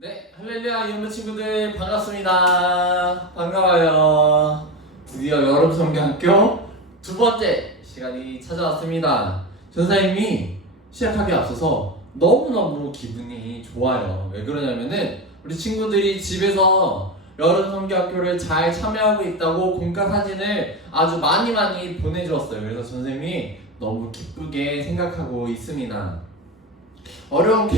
네, 할렐루야 이웃 친구들 반갑습니다. 반가워요. 드디어 여름 성경학교 두 번째 시간이 찾아왔습니다. 전사님이 시작하기에 앞서서 너무너무 기분이 좋아요. 왜 그러냐면은 우리 친구들이 집에서 여름 성경학교를 잘 참여하고 있다고 공과 사진을 아주 많이 보내주었어요. 그래서 선생님이 너무 기쁘게 생각하고 있습니다. 어려운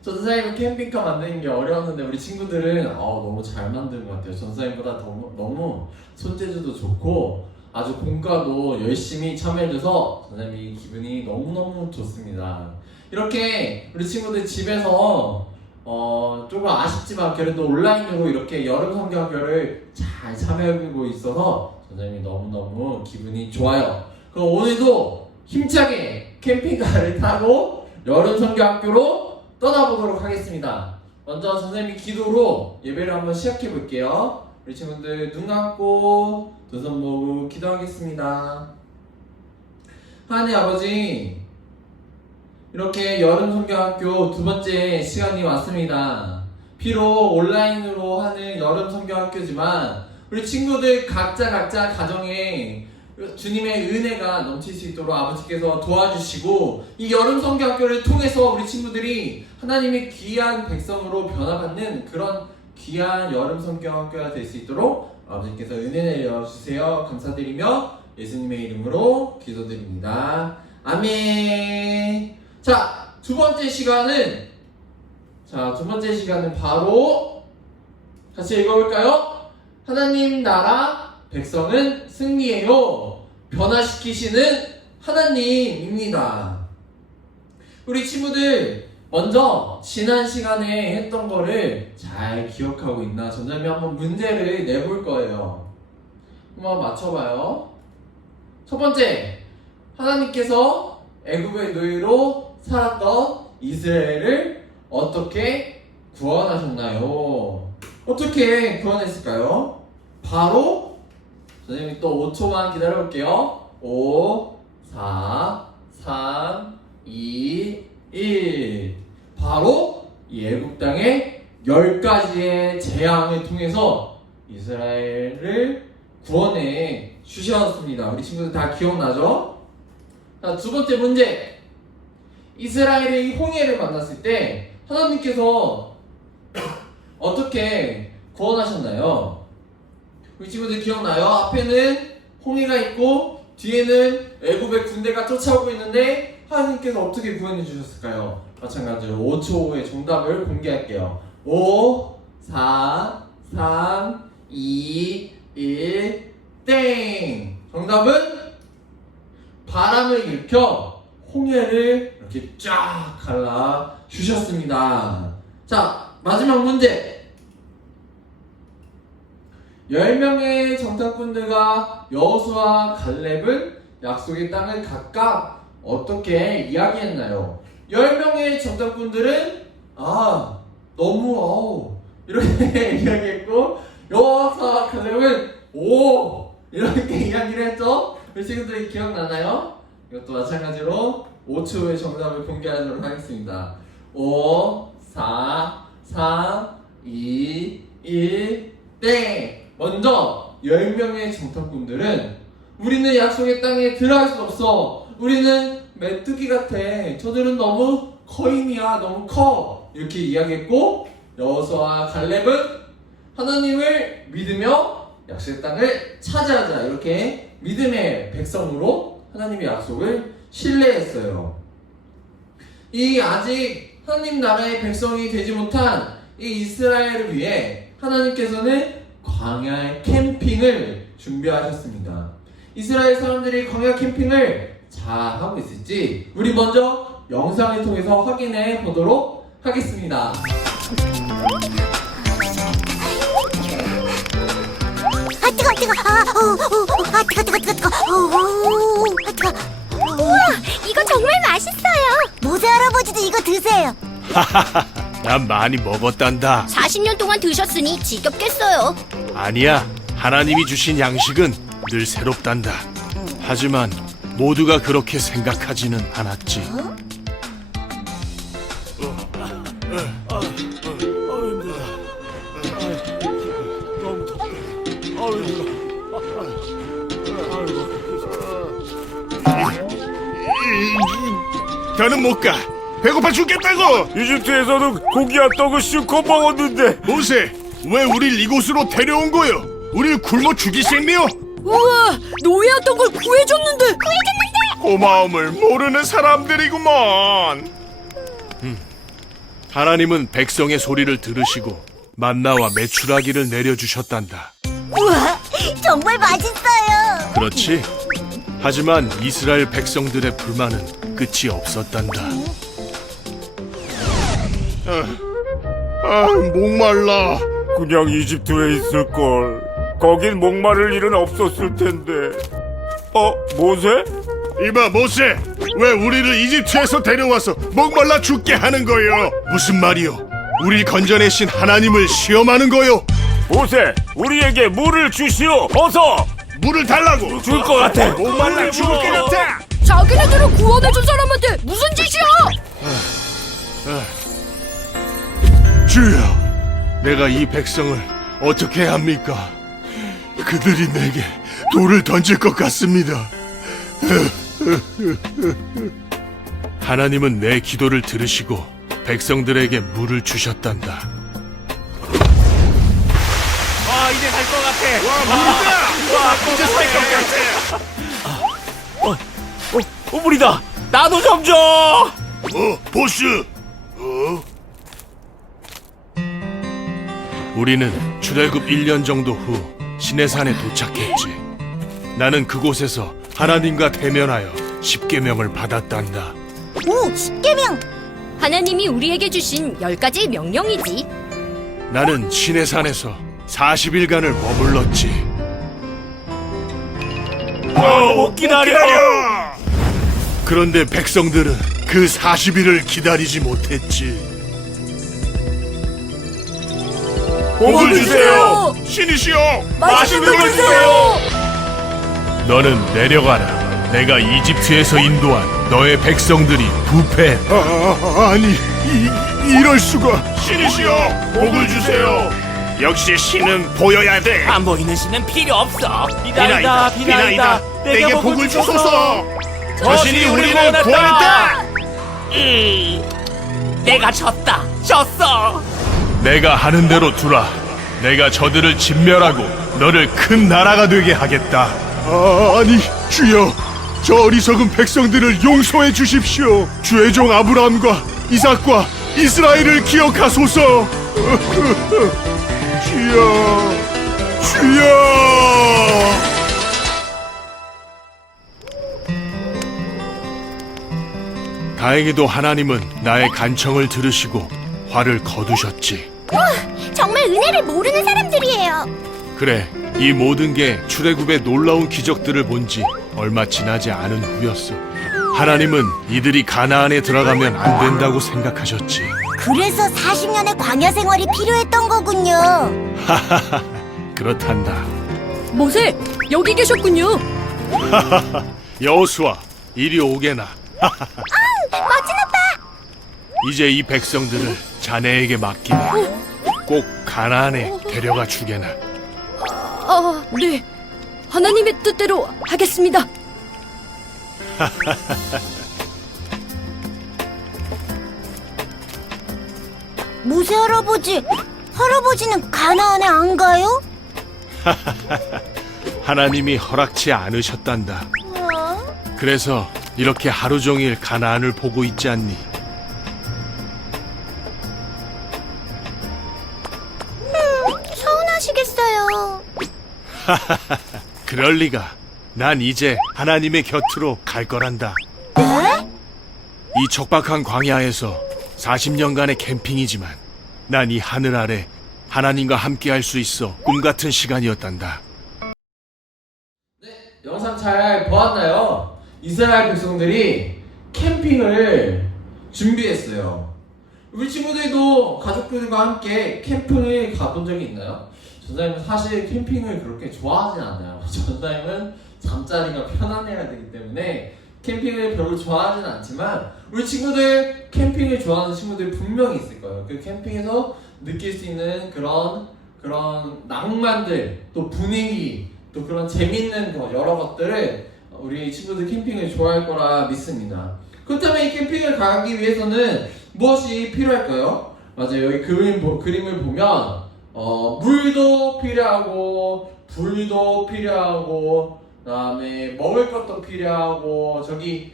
전사님은 캠핑카 만드는 게 어려웠는데 우리 친구들은 너무 잘 만든 것 같아요. 전사님보다 너무 손재주도 좋고 아주 공과도 열심히 참여해줘서 전사님이 기분이 너무너무 좋습니다. 이렇게 우리 친구들 집에서 조금 아쉽지만 그래도 온라인으로 이렇게 여름 성경학교를 잘 참여하고 있어서 전사님이 너무너무 기분이 좋아요. 그럼 오늘도 힘차게 캠핑카를 타고 여름 성경학교로 떠나보도록 하겠습니다. 먼저 선생님이 기도로 예배를 한번 시작해 볼게요. 우리 친구들 눈 감고 두 손 모으고 기도하겠습니다. 하나님 아버지, 이렇게 여름 성경학교 두 번째 시간이 왔습니다. 비록 온라인으로 하는 여름 성경학교지만 우리 친구들 각자 가정에 주님의 은혜가 넘칠 수 있도록 아버지께서 도와주시고 이 여름 성경학교를 통해서 우리 친구들이 하나님의 귀한 백성으로 변화받는 그런 귀한 여름 성경학교가 될 수 있도록 아버지께서 은혜 내려주세요. 감사드리며 예수님의 이름으로 기도드립니다. 아멘. 자, 두 번째 시간은 바로 같이 읽어볼까요? 하나님 나라 백성은 승리해요. 변화시키시는 하나님입니다. 우리 친구들 먼저 지난 시간에 했던 거를 잘 기억하고 있나? 전자님 한번 문제를 내볼 거예요. 한번 맞춰봐요. 첫 번째, 하나님께서 애굽의 노예로 살았던 이스라엘을 어떻게 구원하셨나요? 어떻게 구원했을까요? 바로 선생님이 또 5초만 기다려볼게요. 5, 4, 3, 2, 1. 바로 이 애굽 땅의 10가지의 재앙을 통해서 이스라엘을 구원해 주셨습니다. 우리 친구들 다 기억나죠? 자, 두 번째 문제. 이스라엘이 홍해를 만났을 때 하나님께서 어떻게 구원하셨나요? 우리 친구들 기억나요? 앞에는 홍해가 있고 뒤에는 애굽의 군대가 쫓아오고 있는데 하나님께서 어떻게 구원해 주셨을까요? 마찬가지로 5초 후에 정답을 공개할게요. 5, 4, 3, 2, 1, 땡! 정답은 바람을 일으켜 홍해를 이렇게 쫙 갈라 주셨습니다. 자, 마지막 문제. 10명의 정탐꾼들과 여호수아 갈렙은 약속의 땅을 각각 어떻게 이야기했나요? 10명의 정탐꾼들은 너무 이렇게 이야기했고 여호수아 갈렙은 이렇게 이야기를 했죠? 우리 친구들이 기억나나요? 이것도 마찬가지로 5초 후에 정답을 공개하도록 하겠습니다. 5, 4, 3, 2, 1, 땡! 먼저 10명의 정탐꾼들은 우리는 약속의 땅에 들어갈 수 없어. 우리는 메뚜기 같아. 저들은 너무 거인이야. 너무 커. 이렇게 이야기했고 여호수아와 갈렙은 하나님을 믿으며 약속의 땅을 차지하자. 이렇게 믿음의 백성으로 하나님의 약속을 신뢰했어요. 이 아직 하나님 나라의 백성이 되지 못한 이 이스라엘을 위해 하나님께서는 광야 캠핑을 준비하셨습니다. 이스라엘 사람들이 광야 캠핑을 잘 하고 있을지 우리 먼저 영상을 통해서 확인해 보도록 하겠습니다. 우와, 이거 정말 맛있어요. 모세 할아버지도 이거 드세요. 난 많이 먹었단다. 40년 동안 드셨으니 지겹겠어요. 아니야, 하나님이 주신 양식은 늘 새롭단다. 하지만 모두가 그렇게 생각하지는 않았지. 더는 못 가. 배고파 죽겠다고. 이집트에서는 고기와 떡을 실컷 먹었는데. 모세, 왜 우릴 이곳으로 데려온 거요? 우릴 굶어 죽이겠네요. 우와, 노예였던 걸 구해줬는데. 고마움을 모르는 사람들이구먼. 하나님은 백성의 소리를 들으시고 만나와 메추라기를 내려주셨단다. 우와, 정말 맛있어요. 그렇지? 하지만 이스라엘 백성들의 불만은 끝이 없었단다. 목말라. 그냥 이집트에 있을걸. 거긴 목마를 일은 없었을 텐데. 모세? 이봐 모세, 왜 우리를 이집트에서 데려와서 목말라 죽게 하는 거요? 무슨 말이요? 우리 건져내신 하나님을 시험하는 거요? 모세, 우리에게 물을 주시오. 어서. 물을 달라고. 줄 것 같아. 목말라 죽을 것 같아. 자기네들을 구원해준 사람한테 무슨 짓이야? 주여, 내가 이 백성을 어떻게 해야 합니까? 그들이 내게 돌을 던질 것 같습니다. 하나님은 내 기도를 들으시고 백성들에게 물을 주셨단다. 이제 갈 것 같아. 와, 물이다! 이제 살 것 같아! 물이다. 나도 좀 줘. 보스! 우리는 출애굽 1년 정도 후 시내산에 도착했지. 나는 그곳에서 하나님과 대면하여 십계명을 받았단다. 오, 십계명. 하나님이 우리에게 주신 10가지 명령이지. 나는 시내산에서 40일간을 머물렀지. 못 기다려. 그런데 백성들은 그 40일을 기다리지 못했지. 복을 주세요. 신이시여, 맛있는 걸 주세요. 너는 내려가라. 내가 이집트에서 인도한 너의 백성들이 부패했다. 아니, 이럴 수가. 신이시여, 복을 주세요. 역시 신은 보여야 돼. 안 보이는 신은 필요 없어. 비나이다. 내게 복을 주소서. 저 신이 우리를 구원했다. 내가 졌어. 내가 하는 대로 두라. 내가 저들을 진멸하고 너를 큰 나라가 되게 하겠다. 아니, 주여, 저 어리석은 백성들을 용서해 주십시오. 주의 종 아브라함과 이삭과 이스라엘을 기억하소서. 주여. 다행히도 하나님은 나의 간청을 들으시고 화를 거두셨지. 정말 은혜를 모르는 사람들이에요. 그래, 이 모든 게 출애굽의 놀라운 기적들을 본 지 얼마 지나지 않은 후였어. 하나님은 이들이 가나안에 들어가면 안 된다고 생각하셨지. 그래서 40년의 광야 생활이 필요했던 거군요. 그렇단다. 모세, 여기 계셨군요. 여호수아, 이리 오게나. 멋진 오빠. 이제 이 백성들을 자네에게 맡기라. 꼭 가나안에 데려가 주게나. 네. 하나님의 뜻대로 하겠습니다. 모세 할아버지는 가나안에 안 가요? 하나님이 허락치 않으셨단다. 그래서 이렇게 하루 종일 가나안을 보고 있지 않니? 서운하시겠어요. 그럴 리가. 난 이제 하나님의 곁으로 갈 거란다. 네? 이 척박한 광야에서 40년간의 캠핑이지만 난 이 하늘 아래 하나님과 함께 할 수 있어 꿈 같은 시간이었단다. 영상 잘 보았나요? 이스라엘 백성들이 캠핑을 준비했어요. 우리 친구들도 가족들과 함께 캠핑을 가본 적이 있나요? 전사님은 사실 캠핑을 그렇게 좋아하진 않아요. 전사님은 잠자리가 편안해야 되기 때문에 캠핑을 별로 좋아하진 않지만 우리 친구들 캠핑을 좋아하는 친구들 분명히 있을 거예요. 그 캠핑에서 느낄 수 있는 그런 낭만들, 또 분위기, 또 그런 재밌는 여러 것들을 우리 친구들 캠핑을 좋아할 거라 믿습니다. 그렇다면 이 캠핑을 가기 위해서는 무엇이 필요할까요? 맞아요. 여기 그림을 보면 물도 필요하고 불도 필요하고 그다음에 먹을 것도 필요하고 저기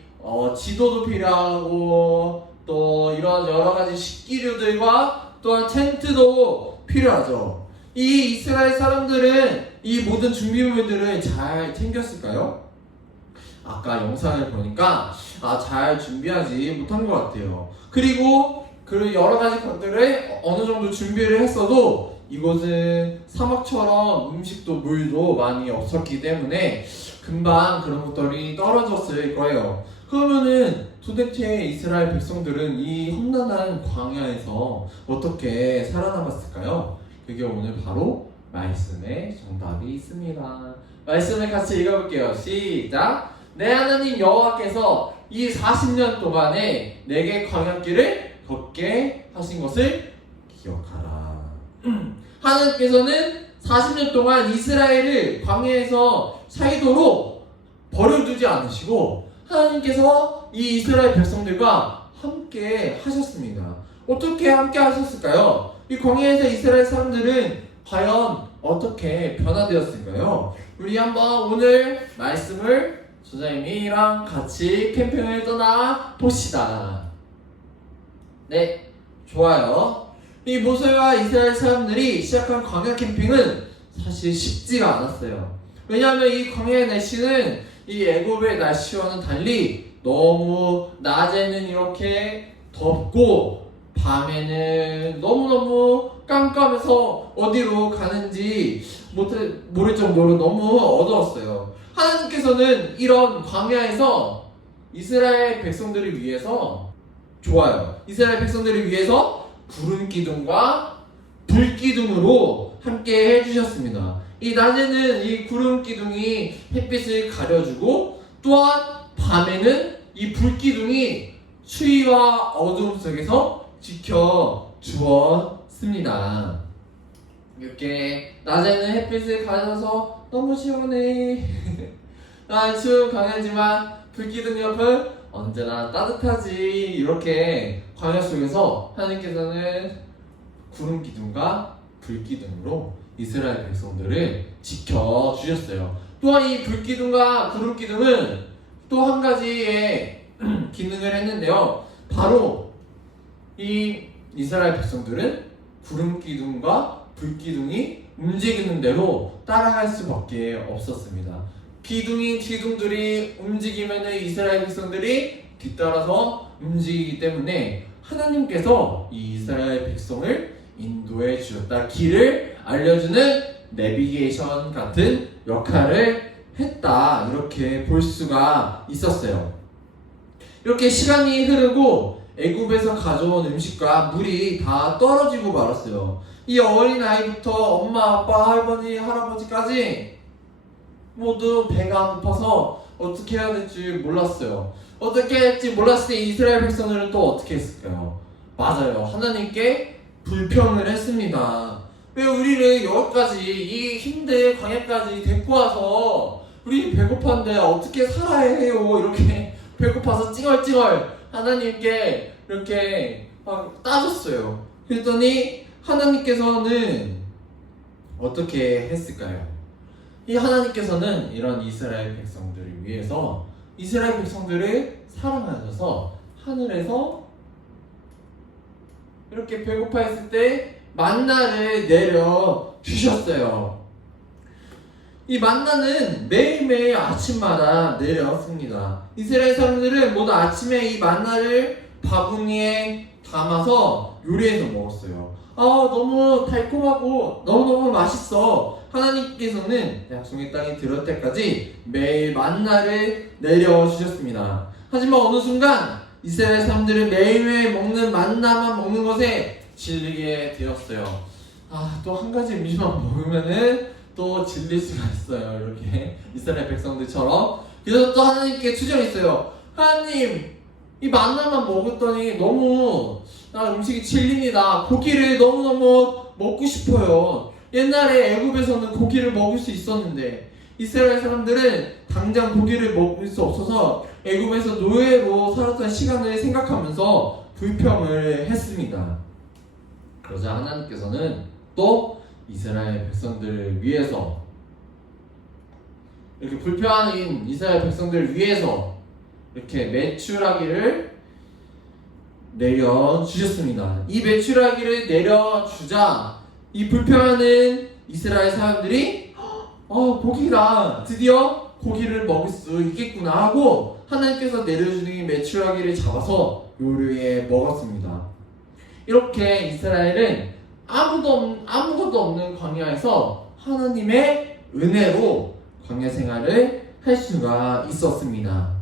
지도도 필요하고 또 이런 여러 가지 식기류들과 또한 텐트도 필요하죠. 이 이스라엘 사람들은 이 모든 준비물들을 잘 챙겼을까요? 아까 영상을 보니까 잘 준비하지 못한 것 같아요. 그리고 그 여러 가지 것들을 어느 정도 준비를 했어도 이곳은 사막처럼 음식도 물도 많이 없었기 때문에 금방 그런 것들이 떨어졌을 거예요. 그러면은 도대체 이스라엘 백성들은 이 험난한 광야에서 어떻게 살아남았을까요? 그게 오늘 바로 말씀의 정답이 있습니다. 말씀을 같이 읽어볼게요. 시작! 내 하나님 여호와께서 이 40년 동안에 내게 광야길을 걷게 하신 것을 기억하라. 하나님께서는 40년 동안 이스라엘을 광야에서 살도록 버려두지 않으시고 하나님께서 이 이스라엘 백성들과 함께 하셨습니다. 어떻게 함께 하셨을까요? 이 광야에서 이스라엘 사람들은 과연 어떻게 변화되었을까요? 우리 한번 오늘 말씀을 선생님이랑 같이 캠핑을 떠나 봅시다. 네, 좋아요. 이 모세와 이스라엘 사람들이 시작한 광야 캠핑은 사실 쉽지가 않았어요. 왜냐하면 이 광야의 날씨는 이 애굽의 날씨와는 달리 너무 낮에는 이렇게 덥고 밤에는 너무너무 깜깜해서 어디로 가는지 모를 정도로 너무 어두웠어요. 하나님께서는 이런 광야에서 이스라엘 백성들을 위해서 이스라엘 백성들을 위해서 구름 기둥과 불 기둥으로 함께 해주셨습니다. 이 낮에는 이 구름 기둥이 햇빛을 가려주고 또한 밤에는 이 불 기둥이 추위와 어두움 속에서 지켜 주었습니다. 이렇게 낮에는 햇빛을 가려서 너무 시원해. 추운 광야지만 불기둥 옆은 언제나 따뜻하지. 이렇게 광야 속에서 하나님께서는 구름 기둥과 불 기둥으로 이스라엘 백성들을 지켜주셨어요. 또한 이 불 기둥과 구름 기둥은 또 한 가지의 기능을 했는데요. 바로 이 이스라엘 백성들은 구름 기둥과 불 기둥이 움직이는 대로 따라갈 수밖에 없었습니다. 기둥들이 움직이면 이스라엘 백성들이 뒤따라서 움직이기 때문에 하나님께서 이 이스라엘 백성을 인도해 주셨다. 길을 알려주는 내비게이션 같은 역할을 했다. 이렇게 볼 수가 있었어요. 이렇게 시간이 흐르고 애굽에서 가져온 음식과 물이 다 떨어지고 말았어요. 이 어린 아이부터 엄마, 아빠, 할머니, 할아버지까지 모두 배가 고파서 어떻게 해야 될지 몰랐어요. 어떻게 할지 몰랐을 때 이스라엘 백성들은 또 어떻게 했을까요? 맞아요. 하나님께 불평을 했습니다. 왜 우리를 여기까지 이 힘든 광야까지 데리고 와서 우리 배고픈데 어떻게 살아야 해요? 이렇게 배고파서 찡얼찡얼 하나님께 이렇게 막 따졌어요. 그랬더니 하나님께서는 어떻게 했을까요? 이 하나님께서는 이런 이스라엘 백성들을 위해서 이스라엘 백성들을 사랑하셔서 하늘에서 이렇게 배고파했을 때 만나를 내려 주셨어요. 이 만나는 매일매일 아침마다 내려왔습니다. 이스라엘 사람들은 모두 아침에 이 만나를 바구니에 담아서 요리해서 먹었어요. 너무 달콤하고 너무너무 맛있어. 하나님께서는 약속의 땅에 들어올 때까지 매일 만나를 내려주셨습니다. 하지만 어느 순간 이스라엘 사람들은 매일매일 먹는 만나만 먹는 것에 질리게 되었어요. 또 한 가지 음식만 먹으면은 또 질릴 수가 있어요. 이렇게 이스라엘 백성들처럼. 그래서 또 하나님께 투정했어요. 하나님, 이 만나만 먹었더니 너무 나 음식이 질립니다. 고기를 너무너무 먹고 싶어요. 옛날에 애굽에서는 고기를 먹을 수 있었는데 이스라엘 사람들은 당장 고기를 먹을 수 없어서 애굽에서 노예로 살았던 시간을 생각하면서 불평을 했습니다. 그러자 하나님께서는 또 이스라엘 백성들을 위해서, 이렇게 불평하는 이스라엘 백성들을 위해서 이렇게 메추라기를 내려주셨습니다. 이 메추라기를 내려주자 이 불평하는 이스라엘 사람들이 고기다, 드디어 고기를 먹을 수 있겠구나 하고 하나님께서 내려주는 이 메추라기를 잡아서 요리에 먹었습니다. 이렇게 이스라엘은 아무것도 없는 광야에서 하나님의 은혜로 광야 생활을 할 수가 있었습니다.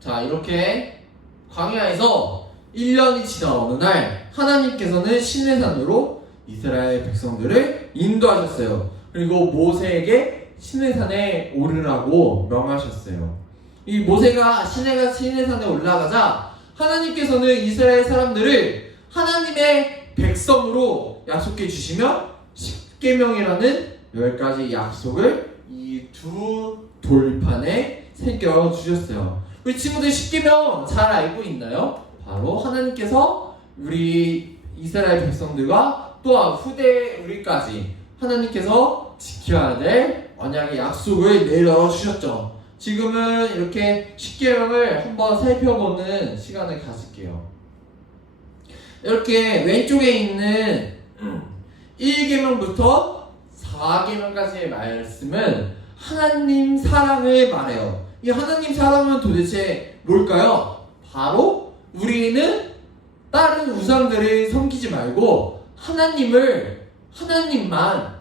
자, 이렇게 광야에서 1년이 지나 어느 날 하나님께서는 시내산으로 이스라엘 백성들을 인도하셨어요. 그리고 모세에게 시내산에 오르라고 명하셨어요. 이 모세가 시내산에 올라가자 하나님께서는 이스라엘 사람들을 하나님의 백성으로 약속해 주시며 십계명이라는 10가지 약속을 이 두 돌판에 새겨 주셨어요. 우리 친구들 십계명 잘 알고 있나요? 바로 하나님께서 우리 이스라엘 백성들과 또한 후대 우리까지 하나님께서 지켜야 될 언약의 약속을 내려주셨죠. 지금은 이렇게 십계명을 한번 살펴보는 시간을 가질게요. 이렇게 왼쪽에 있는 1계명부터 4계명까지의 말씀은 하나님 사랑을 말해요. 이 하나님 사랑은 도대체 뭘까요? 바로 우리는 다른 우상들을 섬기지 말고 하나님만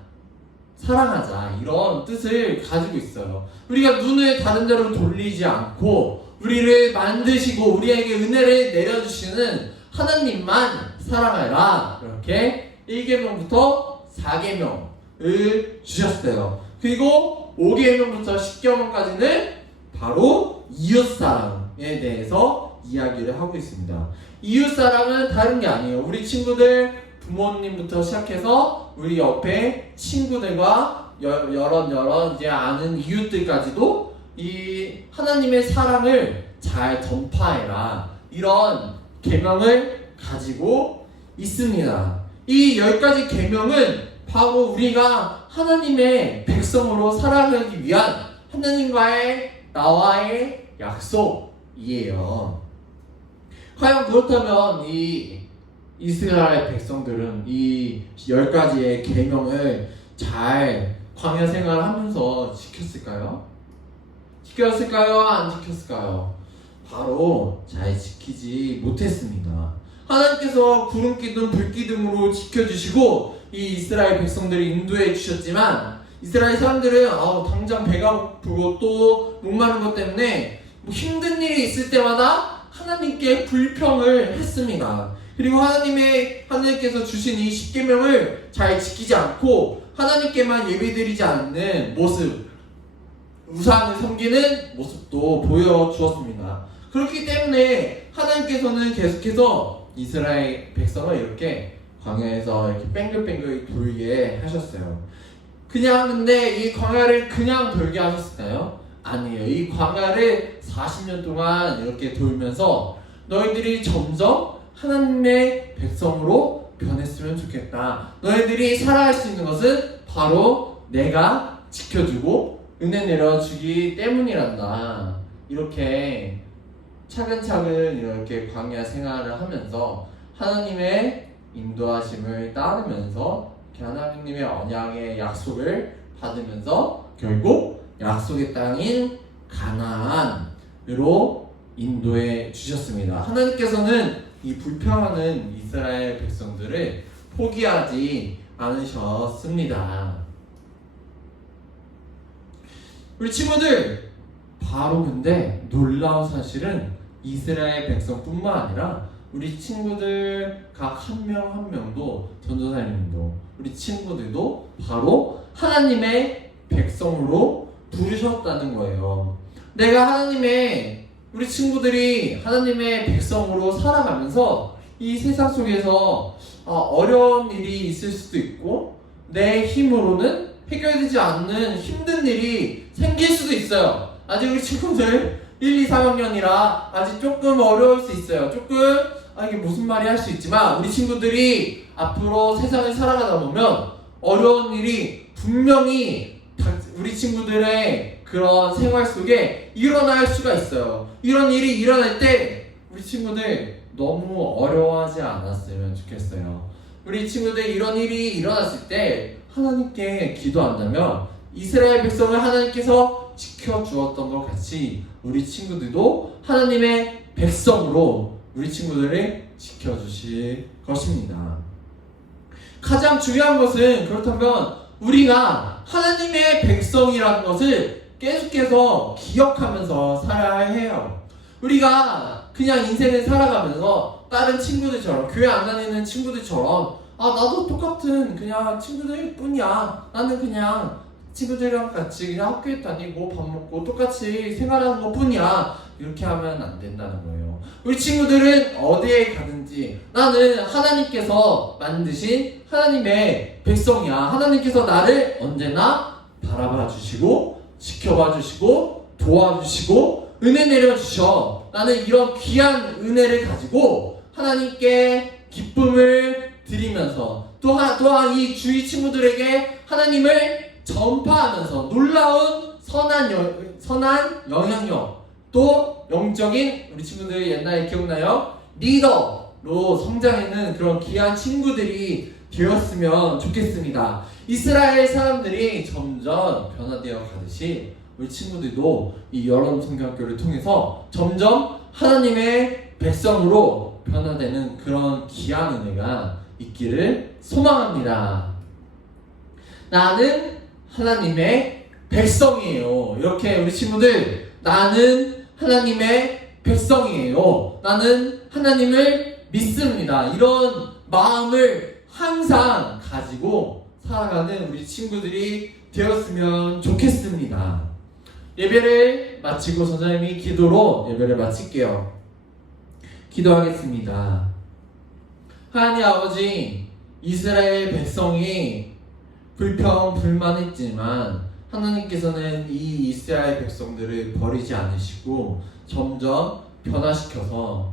사랑하자, 이런 뜻을 가지고 있어요. 우리가 눈을 다른 데로 돌리지 않고 우리를 만드시고 우리에게 은혜를 내려주시는 하나님만 사랑하라, 이렇게 1계명부터 4계명을 주셨어요. 그리고 5계명부터 10계명까지는 바로 이웃사랑에 대해서 이야기를 하고 있습니다. 이웃사랑은 다른 게 아니에요. 우리 친구들, 부모님부터 시작해서 우리 옆에 친구들과 여러 이제 아는 이웃들까지도 이 하나님의 사랑을 잘 전파해라, 이런 계명을 가지고 있습니다. 이 10가지 계명은 바로 우리가 하나님의 백성으로 살아가기 위한 나와의 약속이에요. 과연 그렇다면 이 이스라엘 백성들은 이 10가지의 계명을 잘 광야 생활을 하면서 지켰을까요? 안 지켰을까요? 바로 잘 지키지 못했습니다. 하나님께서 구름 기둥, 불 기둥으로 지켜주시고 이 이스라엘 백성들을 인도해 주셨지만 이스라엘 사람들은 당장 배가 고프고 또 목마른 것 때문에 힘든 일이 있을 때마다 하나님께 불평을 했습니다. 그리고 하나님께서 주신 이 십계명을 잘 지키지 않고 하나님께만 예배드리지 않는 모습, 우상을 섬기는 모습도 보여주었습니다. 그렇기 때문에 하나님께서는 계속해서 이스라엘 백성을 이렇게 광야에서 이렇게 뱅글뱅글 돌게 하셨어요. 근데 이 광야를 그냥 돌게 하셨을까요? 아니에요. 이 광야를 40년 동안 이렇게 돌면서 너희들이 점점 하나님의 백성으로 변했으면 좋겠다. 너희들이 살아갈 수 있는 것은 바로 내가 지켜주고 은혜 내려주기 때문이란다. 이렇게 차근차근 이렇게 광야 생활을 하면서 하나님의 인도하심을 따르면서 하나님의 언약의 약속을 받으면서 결국 약속의 땅인 가나안으로 인도해 주셨습니다. 하나님께서는 이 불평하는 이스라엘 백성들을 포기하지 않으셨습니다. 우리 친구들, 바로 근데 놀라운 사실은 이스라엘 백성뿐만 아니라 우리 친구들 각 한 명 한 명도, 전도사님도 우리 친구들도 바로 하나님의 백성으로 부르셨다는 거예요. 우리 친구들이 하나님의 백성으로 살아가면서 이 세상 속에서 어려운 일이 있을 수도 있고 내 힘으로는 해결되지 않는 힘든 일이 생길 수도 있어요. 아직 우리 친구들 1, 2, 3학년이라 아직 조금 어려울 수 있어요. 조금 이게 무슨 말이 할 수 있지만 우리 친구들이 앞으로 세상을 살아가다 보면 어려운 일이 분명히 우리 친구들의 그런 생활 속에 일어날 수가 있어요. 이런 일이 일어날 때 우리 친구들 너무 어려워하지 않았으면 좋겠어요. 우리 친구들 이런 일이 일어났을 때 하나님께 기도한다면 이스라엘 백성을 하나님께서 지켜주었던 것 같이 우리 친구들도 하나님의 백성으로 우리 친구들을 지켜주실 것입니다. 가장 중요한 것은 그렇다면 우리가 하나님의 백성이라는 것을 계속해서 기억하면서 살아야 해요. 우리가 그냥 인생을 살아가면서 다른 친구들처럼 교회 안 다니는 친구들처럼 나도 똑같은 그냥 친구들 뿐이야. 나는 그냥 친구들이랑 같이 그냥 학교에 다니고 밥 먹고 똑같이 생활하는 것 뿐이야. 이렇게 하면 안 된다는 거예요. 우리 친구들은 어디에 가든지 나는 하나님께서 만드신 하나님의 백성이야. 하나님께서 나를 언제나 바라봐 주시고 지켜봐 주시고 도와주시고 은혜 내려주셔. 나는 이런 귀한 은혜를 가지고 하나님께 기쁨을 드리면서 또한 이 주위 친구들에게 하나님을 전파하면서 놀라운 선한 영향력, 또 영적인 우리 친구들 옛날에 기억나요? 리더로 성장하는 그런 귀한 친구들이 되었으면 좋겠습니다. 이스라엘 사람들이 점점 변화되어 가듯이 우리 친구들도 이 여름 성경학교를 통해서 점점 하나님의 백성으로 변화되는 그런 귀한 은혜가 있기를 소망합니다. 나는 하나님의 백성이에요. 이렇게 우리 친구들, 나는 하나님의 백성이에요. 나는 하나님을 믿습니다. 이런 마음을 항상 가지고 살아가는 우리 친구들이 되었으면 좋겠습니다. 예배를 마치고 선생님이 기도로 예배를 마칠게요. 기도하겠습니다. 하나님 아버지, 이스라엘 백성이 불평불만했지만 하나님께서는 이 이스라엘 백성들을 버리지 않으시고 점점 변화시켜서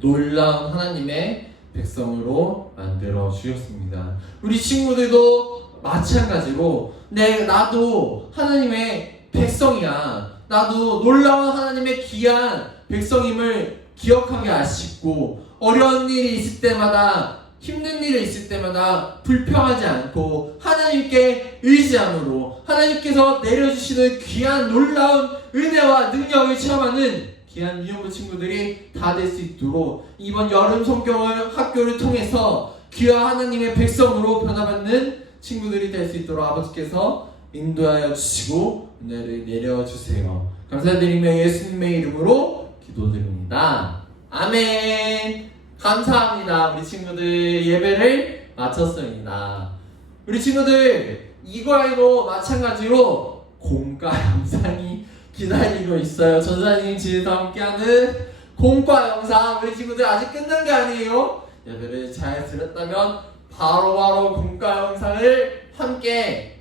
놀라운 하나님의 백성으로 만들어 주셨습니다. 우리 친구들도 마찬가지로 나도 하나님의 백성이야. 나도 놀라운 하나님의 귀한 백성임을 기억하게 하시고 어려운 일이 있을 때마다 힘든 일이 있을 때마다 불평하지 않고 하나님께 의지함으로 하나님께서 내려주시는 귀한 놀라운 은혜와 능력을 체험하는 귀한 유년부 친구들이 다 될 수 있도록 이번 여름 성경을 학교를 통해서 귀한 하나님의 백성으로 변화받는 친구들이 될 수 있도록 아버지께서 인도하여 주시고 은혜를 내려주세요. 감사드리며 예수님의 이름으로 기도드립니다. 아멘. 감사합니다. 우리 친구들 예배를 마쳤습니다. 우리 친구들 이거에도 마찬가지로 공과 영상이 기다리고 있어요. 전사님 집에서 함께하는 공과 영상. 우리 친구들 아직 끝난 게 아니에요. 예배를 잘 들었다면 바로바로 공과 영상을 함께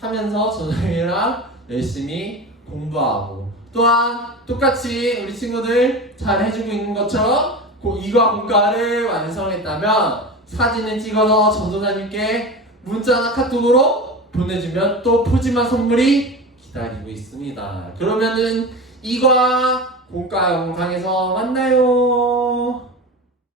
하면서 전사님이랑 열심히 공부하고 또한 똑같이 우리 친구들 잘 해주고 있는 것처럼 이과 공과를 완성했다면 사진을 찍어서 전도사님께 문자나 카톡으로 보내주면 또 푸짐한 선물이 기다리고 있습니다. 그러면은 이과 공과 영상에서 만나요.